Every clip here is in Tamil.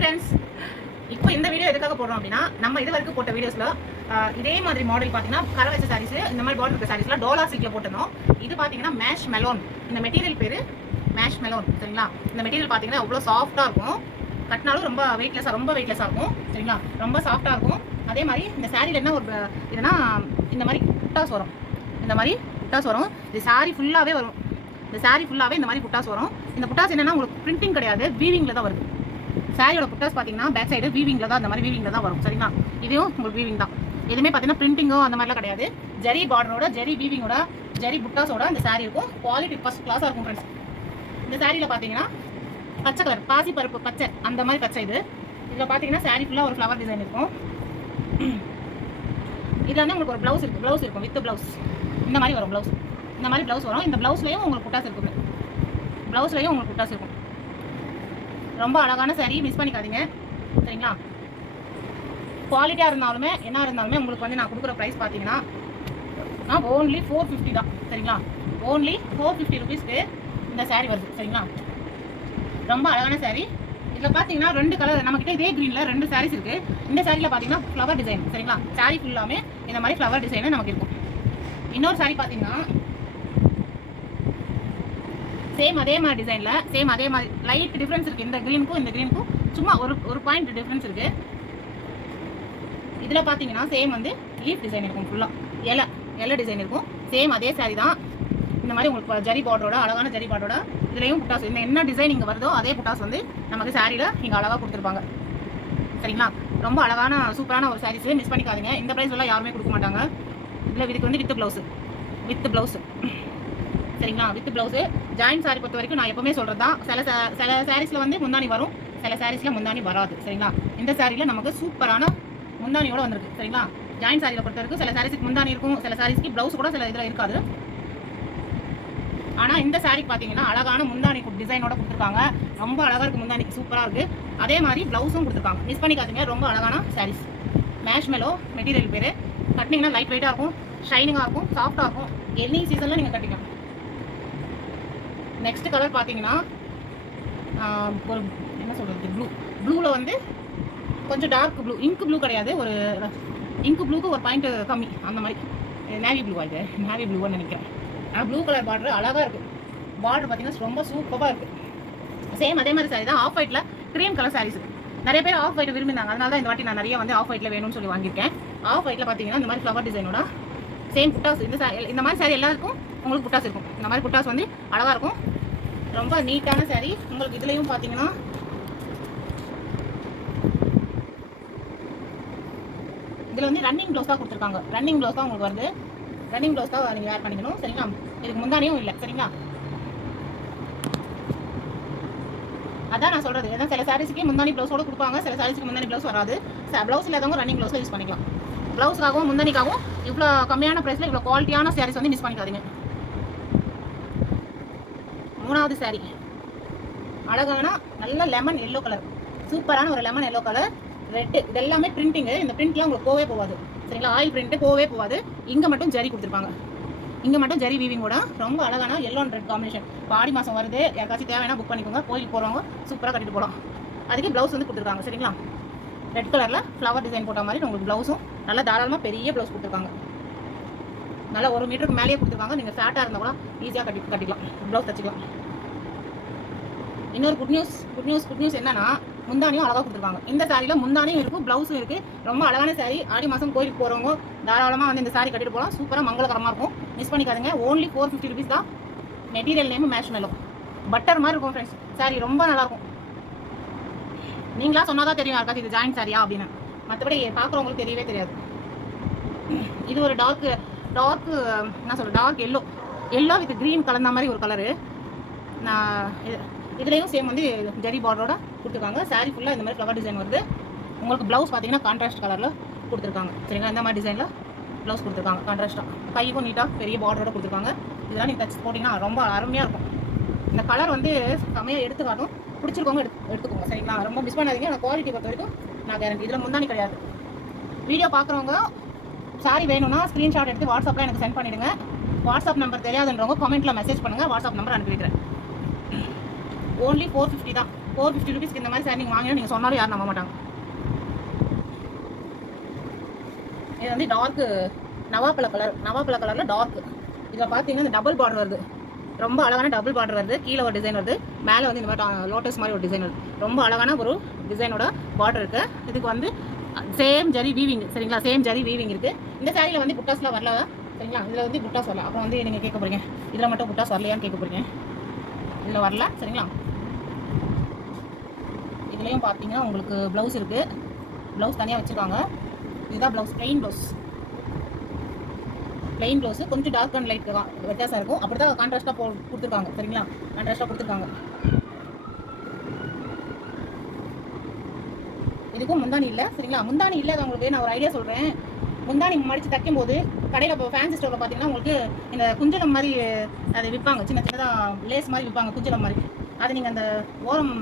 ஃப்ரெண்ட்ஸ், இப்போ இந்த வீடியோ எதுக்காக போடுறோம் அப்படின்னா, நம்ம இது வரைக்கும் போட்ட வீடியோஸ்ல இதே மாதிரி மாடல் பார்த்தீங்கன்னா கரை வச்ச சாரீஸ், இந்த மாதிரி பார்டர் இருக்க சாரீஸ்ல டோலா சில்க்ல போட்டிருந்தோம். இது பார்த்தீங்கன்னா மேஷ் மெலோன். இந்த மெட்டீரியல் பேரு மேஷ் மெலோன். சரிங்களா? இந்த மெட்டீரியல் பார்த்தீங்கன்னா அவ்வளோ சாஃப்டா இருக்கும். கட்டினாலும் ரொம்ப வெயிட்லெஸ்ஸாக இருக்கும். சரிங்களா? ரொம்ப சாஃப்டா இருக்கும். அதே மாதிரி இந்த சாரியில் என்ன ஒரு இதுனா, இந்த மாதிரி புட்டாஸ் வரும். இது சாரி ஃபுல்லாகவே வரும். இந்த மாதிரி புட்டாஸ் வரும். இந்த புட்டாஸ் என்னன்னா உங்களுக்கு பிரிண்டிங் கிடையாது, வீவிங்ல தான் வருது. சாரியோட புட்டாஸ் பார்த்தீங்கன்னா பேக் சைடு வீவிங்ல தான், அந்த மாதிரி வீவிங்ல தான் வரும். சரிங்களா? இதுவும் உங்களுக்கு வீவிங் தான். எதுவுமே பார்த்தீங்கன்னா பிரிண்டிங்கோ அந்த மாதிரிலாம் கிடையாது. ஜரி பார்டரோட, ஜரி வீவிங்கோட, ஜரி புட்டாஸோட இந்த சாரி இருக்கும். குவாலிட்டி ஃபர்ஸ்ட் கிளாஸாக இருக்கும் ஃப்ரெண்ட்ஸ். இந்த சாரியில் பார்த்தீங்கன்னா பச்சை கலர், பாசி பருப்பு பச்சை, அந்த மாதிரி பச்சை இது. இதில் பார்த்தீங்கன்னா சாரி ஃபுல்லாக ஒரு ஃப்ளவர் டிசைன் இருக்கும். இதில் வந்து உங்களுக்கு ஒரு ப்ளவுஸ் இருக்கும் வித் ப்ளவுஸ். இந்த மாதிரி வரும் ப்ளவுஸ். இந்த மாதிரி ப்ளவுஸ் வரும். இந்த ப்ளவுஸ்லேயும் உங்களுக்கு புட்டாஸ் இருக்கும். ரொம்ப அழகான சாரி, மிஸ் பண்ணிக்காதீங்க. சரிங்களா? குவாலிட்டியாக இருந்தாலுமே என்ன இருந்தாலுமே உங்களுக்கு வந்து நான் கொடுக்குற ப்ரைஸ் பார்த்தீங்கன்னா ஓன்லி 450 தான். சரிங்களா? ஓன்லி 450 ருபீஸ்க்கு இந்த சாரி வருது. சரிங்களா? ரொம்ப அழகான சாரி. இதில் பார்த்தீங்கன்னா 2 கலர் நம்மக்கிட்ட இதே க்ரீனில் 2 சாரீஸ் இருக்குது. இந்த சாரியில் பார்த்தீங்கன்னா ஃப்ளவர் டிசைன். சரிங்களா? சாரி ஃபுல்லாமே இந்த மாதிரி ஃப்ளவர் டிசைனு நமக்கு இருக்கும். இன்னொரு சாரி பார்த்தீங்கன்னா அதே மாதிரி டிசைனில் அதே மாதிரி லைட் டிஃப்ரென்ஸ் இருக்குது. இந்த க்ரீனுக்கும் சும்மா ஒரு பாயிண்ட் டிஃப்ரென்ஸ் இருக்குது. இதில் பார்த்தீங்கன்னா சேம் வந்து லீஃப் டிசைன் இருக்கும். ஃபுல்லாக இலை டிசைன் இருக்கும். சேம் அதே சாரி தான். இந்த மாதிரி உங்களுக்கு ஜரி பார்டரோட, அழகான ஜரி பார்டரோட இதுலேயும் புட்டாஸ், இந்த என்ன டிசைன் இங்கே வருதோ அதே புட்டாஸ் வந்து நமக்கு சாரியில் இங்கே அழகாக கொடுத்துருப்பாங்க. சரிங்களா? ரொம்ப அழகான சூப்பரான ஒரு சாரீஸ், மிஸ் பண்ணிக்காதீங்க. இந்த ப்ரைஸ் எல்லாம் யாருமே கொடுக்க மாட்டாங்க. இதில் இதுக்கு வந்து வித் ப்ளவுஸு. சரிங்களா? With blouse. ஜாயின் சாரி பொறுத்த வரைக்கும் நான் எப்பவுமே சொல்கிறது தான், சில சாரீஸில் வந்து முந்தானி வரும், சில சாரீஸில் முந்தானி வராது. சரிங்களா? இந்த சாரியில் நமக்கு சூப்பரான முந்தானியோட வந்திருக்கு. சரிங்களா? ஜாயின் சாரியில் பொறுத்த வரைக்கும் சில சாரீஸுக்கு முந்தானி இருக்கும், சில சாரீஸ்க்கு ப்ளவுஸ் கூட சில இதில் இருக்காது. ஆனால் இந்த சாரிக்கு பார்த்தீங்கன்னா அழகான முந்தானி டிசைனோட கொடுத்துருக்காங்க. ரொம்ப அழகாக இருக்குது, முந்தானிக்கு சூப்பராக இருக்குது. அதே மாதிரி ப்ளவுஸும் கொடுத்துருக்காங்க. மிஸ் பண்ணிக்காதீங்க. ரொம்ப அழகான சாரீஸ். மேஷ் மெலோ மெட்டீரியல் பேர். கட்டினீங்கன்னா லைட் வெயிட்டாக இருக்கும், ஷைனிங்காக இருக்கும், சாஃப்டாக இருக்கும். எனி சீசனில் நீங்கள் கட்டிக்கலாம். நெக்ஸ்ட் கலர் பார்த்தீங்கன்னா ஒரு என்ன சொல்கிறது, ப்ளூவில் வந்து கொஞ்சம் டார்க் ப்ளூ, இங்க் ப்ளூ கிடையாது, ஒரு இங்க் ப்ளூக்கு ஒரு பாயிண்ட் கம்மி, அந்த மாதிரி நேவி ப்ளூவான்னு நினைக்கிறேன். ப்ளூ கலர் பார்டர் அழகாக இருக்குது. பார்டர் பார்த்தீங்கன்னா ரொம்ப சூப்பராக இருக்குது. சேம் அதே மாதிரி சாரி தான். ஆஃப் ஒயிட்டில் க்ரீம் கலர் சாரீஸ் நிறைய பேர் ஆஃப் ஒயிட் விரும்பினாங்க. அதனால தான் இந்த வாட்டி நான் நிறைய வந்து ஆஃப் ஒயிட்டில் வேணும்னு சொல்லி வாங்கியிருக்கேன். ஆஃப் ஒயிட்டில் பார்த்தீங்கன்னா இந்த மாதிரி ஃப்ளவர் டிசைனோட சேம் புட்டாஸ். இந்த மாதிரி சாரி எல்லாருக்கும் உங்களுக்கு புட்டாஸ் இருக்கும். இந்த மாதிரி புட்டாஸ் வந்து அழகாக இருக்கும். ரொம்ப நீட்டான சாரி. உங்களுக்கு இதுலேயும் பார்த்தீங்கன்னா இதில் வந்து ரன்னிங் ப்ளவுஸ் தான் கொடுத்துருக்காங்க. ரன்னிங் ப்ளவுஸ் தான் உங்களுக்கு வருது. ரன்னிங் ப்ளவுஸ் தான் நீங்கள் வேர் பண்ணிக்கணும். சரிங்களா? இதுக்கு முந்தானியும் இல்லை. சரிங்களா? அதான் நான் சொல்கிறது. ஏன்னா சில சாரீஸுக்கு முந்தானி ப்ளவுஸோடு கொடுப்பாங்க, சில சாரீஸுக்கு முந்தானி ப்ளவுஸ் வராது. ப்ளவுஸ் இல்லாதவங்க ரன்னிங் ப்ளவுஸில் யூஸ் பண்ணிக்கலாம். ப்ளவுஸுக்காகவும் முந்தானிக்காகவும் இவ்வளோ கம்மியான ப்ரைஸில் இவ்வளோ குவாலிட்டியான சாரீஸ் வந்து மிஸ் பண்ணிக்காதீங்க. மூணாவது சாரீ அழகான நல்ல லெமன் எல்லோ கலர், சூப்பரான ஒரு லெமன் எல்லோ கலர், ரெட்டு. இது எல்லாமே பிரிண்டிங்கு. இந்த பிரிண்ட்லாம் உங்களுக்கு போவே போகாது. சரிங்களா? ஆயில் பிரிண்ட்டு போவே போகாது. இங்கே மட்டும் ஜரி கொடுத்துருப்பாங்க. இங்கே மட்டும் ஜரி வீவிங்கோட ரொம்ப அழகான எல்லோ அண்ட் ரெட் காம்பினேஷன். ஆடி மாதம் வருது, யாருக்காச்சும் தேவைன்னா புக் பண்ணிக்கோங்க. கோயிலுக்கு போகிறவங்க சூப்பராக கட்டிட்டு போகலாம். அதுக்கு ப்ளவுஸ் வந்து கொடுத்துருக்காங்க. சரிங்களா? ரெட் கலரில் ஃப்ளவர் டிசைன் போட்ட மாதிரி உங்களுக்கு ப்ளவுஸும் நல்லா தாராளமாக பெரிய ப்ளவுஸ் கொடுத்துருக்காங்க. நல்லா 1 மீட்டருக்கு மேலேயே கொடுத்துருக்காங்க. நீங்கள் ஃபேட்டாக இருந்தால் கூட ஈஸியாக கட்டிக்கலாம், ப்ளவுஸ் தச்சுக்கலாம். இன்னொரு குட் நியூஸ் என்னன்னா, முந்தானியும் அழகாக கொடுத்துருக்காங்க. இந்த சாரியில் முந்தானியும் இருக்குது, ப்ளவுஸும் இருக்குது. ரொம்ப அழகான சாரி. ஆடி மாதம் கோயிலுக்கு போகிறவங்க தாராளமாக வந்து இந்த சாரி கட்டிட்டு போகலாம். சூப்பராக மங்களகரமாக இருக்கும். மிஸ் பண்ணிக்காதுங்க. ஓன்லி 450 ருபீஸ் தான். Material name mesh mellow. Butter மாதிரி இருக்கும் ஃப்ரெண்ட்ஸ். சாரி ரொம்ப நல்லாயிருக்கும். நீங்களா சொன்னாதான் தெரியும் யாருக்காச்சும் இது ஜாயின் சாரியா அப்படின்னு. மற்றபடி பார்க்குறவங்களுக்கு தெரியவே தெரியாது. இது ஒரு டார்க் என்ன சொல்கிறது, டார்க் எல்லோ வித் க்ரீன் கலந்த மாதிரி ஒரு கலரு. நான் இதுலேயும் சேம் வந்து ஜரி பார்டரோட கொடுத்துருக்காங்க. சாரி ஃபுல்லாக இந்த மாதிரி ஃப்ளவர் டிசைன் வருது. உங்களுக்கு ப்ளவுஸ் பார்த்தீங்கன்னா கான்ட்ராஸ்ட் கலரில் கொடுத்துருக்காங்க. சரிங்களா? இந்த மாதிரி டிசைனில் ப்ளவுஸ் கொடுத்துருக்காங்க கான்ட்ராஸ்ட்டாக. கைக்கும் நீட்டாக பெரிய பார்டரோட கொடுத்துருக்காங்க. இதெல்லாம் நீங்கள் தச்சு போட்டிங்கன்னா ரொம்ப அருமையாக இருக்கும். இந்த கலர் வந்து செம்மையாக எடுத்துக்காட்டும். பிடிச்சிருக்கவங்க எடுத்துக்கோங்க. சரிங்களா? ரொம்ப மிஸ் பண்ணாதீங்க. நான் குவாலிட்டி பொறுத்த வரைக்கும் நான் கேரண்டி. இதில் முந்தானி கிடையாது. வீடியோ பார்க்குறவங்க சாரி வேணும்னா ஸ்க்ரீன்ஷாட் எடுத்து வாட்ஸ்அப்பில் எனக்கு சென்ட் பண்ணிவிடுங்க. வாட்ஸ்அப் நம்பர் தெரியாதுன்றவங்க கமெண்ட்டில் மெசேஜ் பண்ணுங்கள். வாட்ஸ்அப் நம்பர் அனுப்பி வைக்கிறேன். ஓன்லி 450 தான். 450 ருபீஸ்க்கு இந்த மாதிரி சாரி நீங்கள் வாங்கினா நீங்கள் சொன்னாலும் யாரும் நம்ப மாட்டாங்க. இது வந்து டார்க்கு நவாப்பழ கலரில் டார்க். இதில் பார்த்தீங்கன்னா இந்த டபுள் பார்டர் வருது, ரொம்ப அழகான டபுள் பார்டர் வருது. கீழே ஒரு டிசைன் வருது, மேலே வந்து இந்த மாதிரி லோட்டஸ் மாதிரி ஒரு டிசைன் வருது. ரொம்ப அழகான ஒரு டிசைனோட பார்டர் இருக்குது. இதுக்கு வந்து சேம் ஜரி வீவிங், சரிங்களா, சேம் ஜரி வீவிங் இருக்குது. இந்த சாரியில் வந்து புட்டாஸ்லாம் வரல, சரிங்களா. இதில் வந்து புட்டாஸ் வரல. அப்புறம் வந்து நீங்கள் கேட்க போகிறீங்க இதில் மட்டும் புட்டாஸ் வரலையான்னு கேட்க போகிறீங்க. இதில் வரல, சரிங்களா. இதுலேயும் பார்த்தீங்கன்னா உங்களுக்கு ப்ளவுஸ் இருக்குது, ப்ளவுஸ் தனியாக வச்சுருக்காங்க. இதுதான் ப்ளவுஸ், பிளெயின் ப்ளவுஸ். கொஞ்சம் டார்க் அண்ட் லைட் வித்தியாசம் இருக்கும். அப்படி தான் கான்ட்ராஸ்ட்டாக கொடுத்துருக்காங்க, சரிங்களா, கான்ட்ராஸ்ட்டாக கொடுத்துருக்காங்க. இதுக்கும் முந்தானி இல்லை, சரிங்களா. முந்தானி இல்லாதவங்களுக்கு நான் ஒரு ஐடியா சொல்கிறேன். முந்தானி மடித்து தைக்கும் போது கடையில் இப்போ ஃபேன்சி ஸ்டோரில் பார்த்தீங்கன்னா உங்களுக்கு இந்த குஞ்சலம் மாதிரி அதை விற்பாங்க, சின்னதாக லேஸ் மாதிரி விற்பாங்க, குஞ்சலம் மாதிரி. அதை நீங்கள் அந்த ஓரம்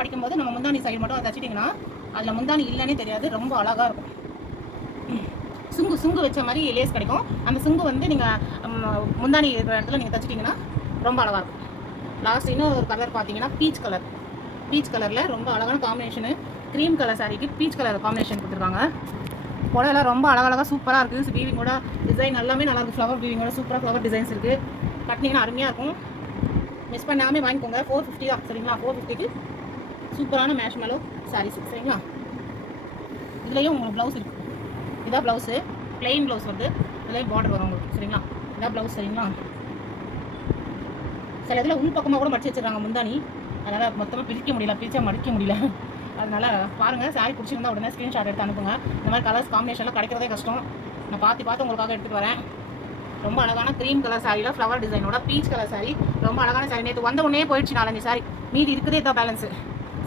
அடிக்கும் போது நம்ம முந்தானி சைடு மட்டும் அதை தச்சிட்டிங்கன்னா அதில் முந்தானி இல்லைன்னே தெரியாது, ரொம்ப அழகாக இருக்கும். சுங்கு வச்ச மாதிரி லேஸ் கிடைக்கும். அந்த சுங்கு வந்து நீங்கள் முந்தானி இருக்கிற இடத்துல நீங்கள் தச்சிட்டிங்கன்னா ரொம்ப அழகாக இருக்கும். லாஸ்ட் இன்னும் ஒரு கலர் பார்த்தீங்கன்னா பீச் கலரில் ரொம்ப அழகான காம்பினேஷனு. க்ரீம் கலர் சாரிக்கு பீச் கலர் காம்பினேஷன் கொடுத்துருக்காங்க. புடவைலாம் ரொம்ப அழகாக சூப்பராக இருக்குது. வீவிங்கோட டிசைன் எல்லாமே நல்லாயிருக்கு. ஃப்ளவர் வீவிங்கோட சூப்பராக ஃப்ளவர் டிசைன்ஸ் இருக்குது. கட்டினீங்கன்னா அருமையாக இருக்கும். மிஸ் பண்ணாமல் வாங்கிக்கோங்க. 450 தான், சரிங்களா. 450க்கு சூப்பரான மேஷ் மேலோ சாரீஸ், சரிங்களா. இதுலேயும் உங்களுக்கு ப்ளவுஸ் இருக்குது. இதான் ப்ளவுஸு, பிளெயின் ப்ளவுஸ் வருது. இதுலேயும் பார்டர் வரும் உங்களுக்கு, சரிங்களா. இதான் ப்ளவுஸ், சரிங்களா. சில இதில் உள் பக்கமாக கூட மடிச்சு வச்சுருக்காங்க முந்தானி, அதனால் மொத்தமாக பிரிச்சா மடிக்க முடியல. அதனால் பாருங்கள், சாரி பிடிச்சிருந்தா உடனே ஸ்க்ரீன்ஷாட் எடுத்து அனுப்புங்க. இந்த மாதிரி கலர்ஸ் காம்பினேஷனில் கிடைக்கிறதே கஷ்டம். நான் பார்த்து உங்களுக்காக எடுத்துகிட்டு வரேன். ரொம்ப அழகான க்ரீம் கலர் சாரியில் ஃப்ளவர் டிசைனோட பீச் கலர் சாரி, ரொம்ப அழகான சாரி. நேற்று வந்த உடனே போயிடுச்சு 4-5 சாரி, மீதி இருக்குதே தான் பேலன்ஸு,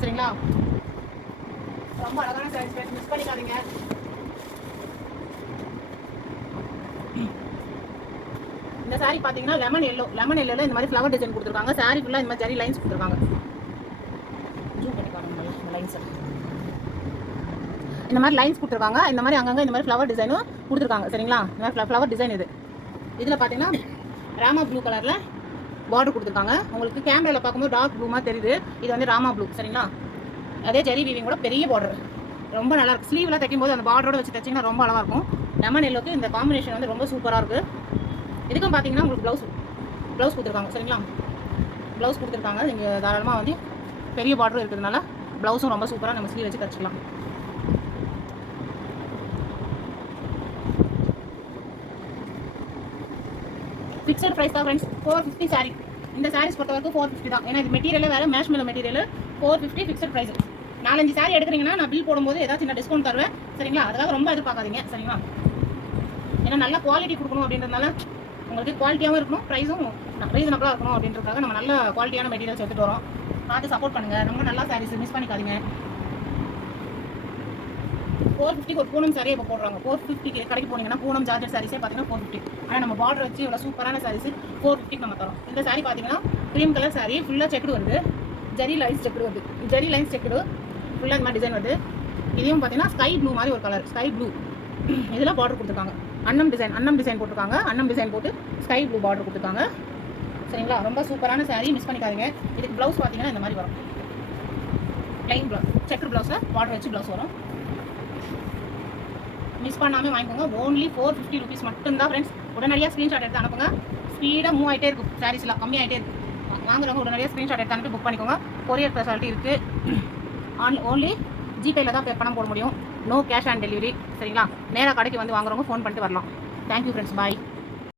சரிங்களா. ரொம்ப அழகான சாரி, மிஸ் பண்ணிக்காதீங்க. இந்த சாரி பார்த்தீங்கன்னா லெமன் எல்லோவில் இந்த மாதிரி ஃப்ளவர் டிசைன் கொடுத்துருக்காங்க. சாரி ஃபுல்லாக இந்த மாதிரி ஜரி லைன்ஸ் கொடுத்துருக்காங்க. இந்த மாதிரி லைன்ஸ் கொடுத்துருக்காங்க. இந்த மாதிரி அங்கங்கே இந்த மாதிரி ஃப்ளவர் டிசைனும் கொடுத்துருக்காங்க, சரிங்களா. இந்த மாதிரி ஃப்ளவர் டிசைன் இதில் பார்த்தீங்கன்னா ராமா ப்ளூ கலரில் பார்டர் கொடுத்துருக்காங்க. உங்களுக்கு கேமராவில் பார்க்கும்போது டார்க் ப்ளூ மாதிரி தெரியுது. இது வந்து ராமா ப்ளூ, சரிங்களா. அதே ஜெரி வீவிங் கூட பெரிய பார்டர், ரொம்ப நல்லாயிருக்கு. ஸ்லீவில் தைக்கும் போது அந்த பார்டரோட வச்சு தைச்சிங்கன்னா ரொம்ப அழகாக இருக்கும். லெமன் எல்லோக்கு இந்த காம்பினேஷன் வந்து ரொம்ப சூப்பராக இருக்குது. இதுக்கும் பார்த்தீங்கன்னா உங்களுக்கு ப்ளவுஸ் கொடுத்துருக்காங்க, சரிங்களா. ப்ளவுஸ் கொடுத்துருக்காங்க. நீங்கள் தாராளமாக வந்து பெரிய பார்டரும் இருக்கிறதுனால ப்ளவுஸும் ரொம்ப சூப்பராக நம்ம ஸ்லீவ் வச்சு தைச்சிக்கலாம். ஃபிக்ஸட் ப்ரைஸ் தான் ஃப்ரெண்ட்ஸ், 450 சாரி. இந்த சாரீஸ் பொறுத்த வரைக்கும் 450 தான். ஏன்னா இது மெட்டீரியலே வேறு, மேஷ் மேலே மெட்டீரியல். 450 fixed price. 4-5 சாரி எடுக்கிறீங்கன்னா நான் பில் போடும்போது ஏதாச்சும் சின்ன டிஸ்கவுண்ட் தருவேன், சரிங்களா. அதுக்காக ரொம்ப எதிர்பார்க்காதீங்க, சரிங்களா. ஏன்னா நல்ல குவாலிட்டி கொடுக்கணும் அப்படின்றதுனால உங்களுக்கு குவாலிட்டியாகவும் இருக்கணும், ப்ரைஸும் ரீசனபிளாக இருக்கணும் அப்படின்றதுக்காக நம்ம நல்ல குவாலிட்டியான மெட்டீரியல்ஸ் எடுத்துகிட்டு வரோம். பார்த்து சப்போர்ட் பண்ணுங்கள். ரொம்ப நல்லா சாரீஸ், மிஸ் பண்ணிக்காதீங்க. 450க்கு ஒரு பூனம் சாரியே இப்போ போடுறாங்க. 450க்கு கடைக்கு போனீங்கன்னா பூனம் ஜார்ஜெட் சாரீஸே பார்த்தீங்கன்னா 450. ஆனால் நம்ம பார்டர் வச்சு இவ்வளோ சூப்பரான சாரீஸ் 450க்கு நம்ம தரோம். இந்த சாரீ பார்த்தீங்கன்னா க்ரீம் கலர் சாரீ, ஃபுல்லாக செக்குடு வருது, ஜரி லைன்ஸ் செக்குடு ஃபுல்லாக இந்த மாதிரி டிசைன் வருது. இதையும் பார்த்தீங்கன்னா ஸ்கை ப்ளூ மாதிரி ஒரு கலர், ஸ்கை ப்ளூ. இதெல்லாம் பார்டர் கொடுத்துருக்காங்க. அன்னம் டிசைன் போட்டிருக்காங்க. அன்னம் டிசைன் போட்டு ஸ்கை ப்ளூ பார்டர் கொடுத்துருக்காங்க, சரிங்களா. ரொம்ப சூப்பரான சாரீ, மிஸ் பண்ணிக்காதீங்க. இதுக்கு ப்ளவுஸ் பார்த்தீங்கன்னா இந்த மாதிரி வரும், ப்ளைன் ப்ளவுஸ், செக்குடு ப்ளவுஸில் பார்டர் வச்சு ப்ளவுஸ் வரும். மிஸ் பண்ணாமல் வாங்கிக்கோங்க. ஓன்லி 450 ருபீஸ் மட்டும்தான் ஃப்ரெண்ட்ஸ். உடனடியாக ஸ்க்ரீன்ஷாட் எடுத்து அனுப்புங்க. ஸ்பீடாக மூவ் ஆகிட்டே இருக்கும், சாரீஸ்லாம் கம்மியாகிட்டே இருக்குது. வாங்குறவங்க உடனடியாக ஸ்க்ரீன்ஷாட் எடுத்து அனுப்பி புக் பண்ணிக்கோங்க. கொரியர் ஃபெசிலிட்டி இருக்குது. ஓன்லி ஜிபேயில் தான் பணம் போட முடியும். நோ கேஷ் ஆன் டெலிவரி, சரிங்களா. நேராக கடைக்கு வந்து வாங்குறவங்க ஃபோன் பண்ணிட்டு வரலாம். தேங்க்யூ ஃப்ரெண்ட்ஸ், பாய்.